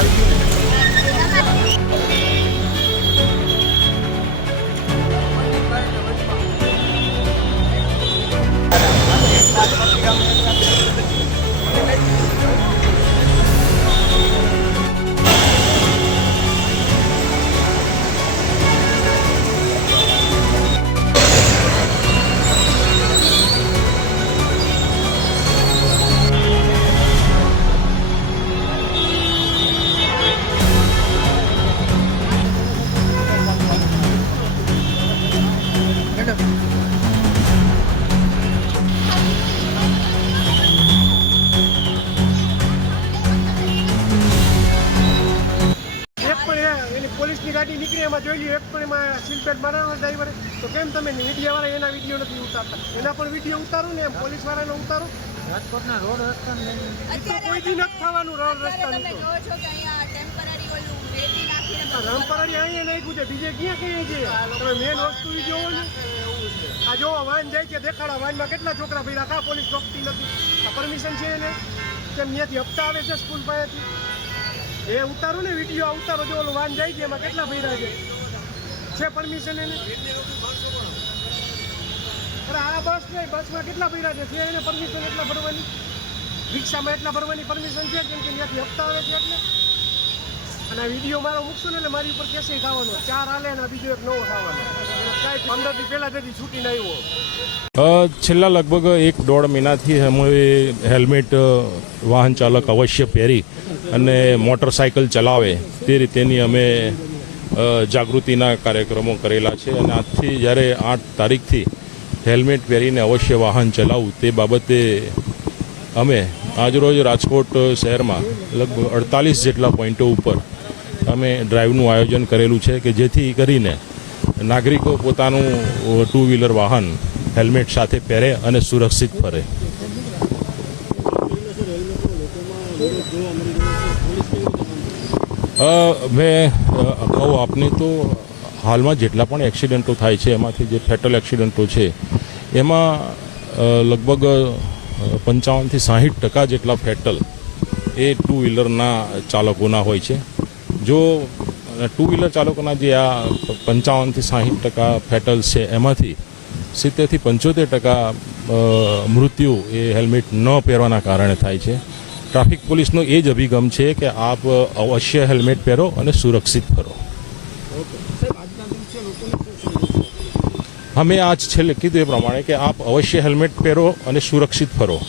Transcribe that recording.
એક ગાડી નીકળી એમાં જોઈ લઈએ એક પણ એમાં સીલપેટ મારાનો ડ્રાઈવરે તો કેમ તમે મીડિયાવાળા એના વીડિયો નથી ઉતારતા? એના પણ વીડિયો ઉતારો ને એમ પોલીસવાળાનો ઉતારો? રાજકોટના રોડ રસ્તાને લઈને. તો કોઈ દી નથી થવાનું રોડ અત્યારે તમે તો. છો કે અહીંયા ટેમ્પરરી ઓલું રેતી નાખીને બધું અહીંયા નાખ્યું છે. બીજે ક્યાં કહીએ છે? તમે મેન વસ્તુ ઈ જોવો ને આ જો વાન જાય છે દેખાડા વાનમાં કેટલા છોકરા ભાઈ રાખા પોલીસ રોકતી નથી. આ પરમિશન છે એને. કેમ ત્યાંથી હપ્તા આવે છે સ્કૂલ પાસેથી? એ ઉતારો ને વીડિયો ઉતારો જો ઓલું વાન જાય છે, એમાં કેટલા ભર્યા છે? છે પરમિશન એને? અરે આ બસ નહીં બસમાં કેટલા ભર્યા છે? છે એને પરમિશન એટલા ભરવાની? રિક્ષામાં એટલા ભરવાની પરમિશન છે, કેમ કે ત્યાંથી હપ્તા આવે છે એટલે. અને વીડિયો મારો મૂકશો ને એટલે મારી ઉપર કેસે ખાવાનો. ચાર હાલે આ બીજો એક નવો ખાવાનો. કાંઈ પંદર પહેલાં પહેલા તેથી છૂટીને આવ્યો. છેલ્લા લગભગ એક દોઢ મહિનાથી અમે હેલ્મેટ વાહન ચાલક અવશ્ય પહેરી. અને મોટરસાયકલ ચલાવે, તે રીતેની અમે જાગૃતિના કાર્યક્રમો કરેલા છે. અને આજથી જ્યારે આઠ તારીખથી હેલ્મેટ પહેરીને અવશ્ય વાહન ચલાવવું તે બાબતે અમે આજરોજ રાજકોટ શહેરમાં લગભગ અડતાલીસ જેટલા પોઈન્ટો ઉપર અમે ડ્રાઈવનું આયોજન કરેલું છે કે જેથી કરીને નાગરિકો પોતાનું ટુ વ્હીલર વાહન હેલ્મેટ સાથે પહેરે અને સુરક્ષિત ફરે. મેં અગાઉ આપને તો હાલમાં જેટલા પણ એક્સિડન્ટો થાય છે, એમાંથી જે ફેટલ એક્સિડન્ટો છે, એમાં લગભગ પંચાવનથી સાહીઠ ટકા જેટલા ફેટલ એ ટુ વ્હીલરના ચાલકોના હોય છે. જો ટુ વ્હીલર ચાલકોના જે આ પંચાવનથી સાહીઠ ટકા ફેટલ્સ છે, એમાંથી સિત્તેરથી પંચોતેર ટકા મૃત્યુ એ હેલ્મેટ ન પહેરવાના કારણે થાય છે. ટ્રાફિક પોલીસનો એ જ અભિગમ છે કે આપ અવશ્ય હેલ્મેટ પહેરો અને સુરક્ષિત ફરો. અમે આજ છેલ્લે કીધું એ પ્રમાણે કે આપ અવશ્ય હેલ્મેટ પહેરો અને સુરક્ષિત ફરો.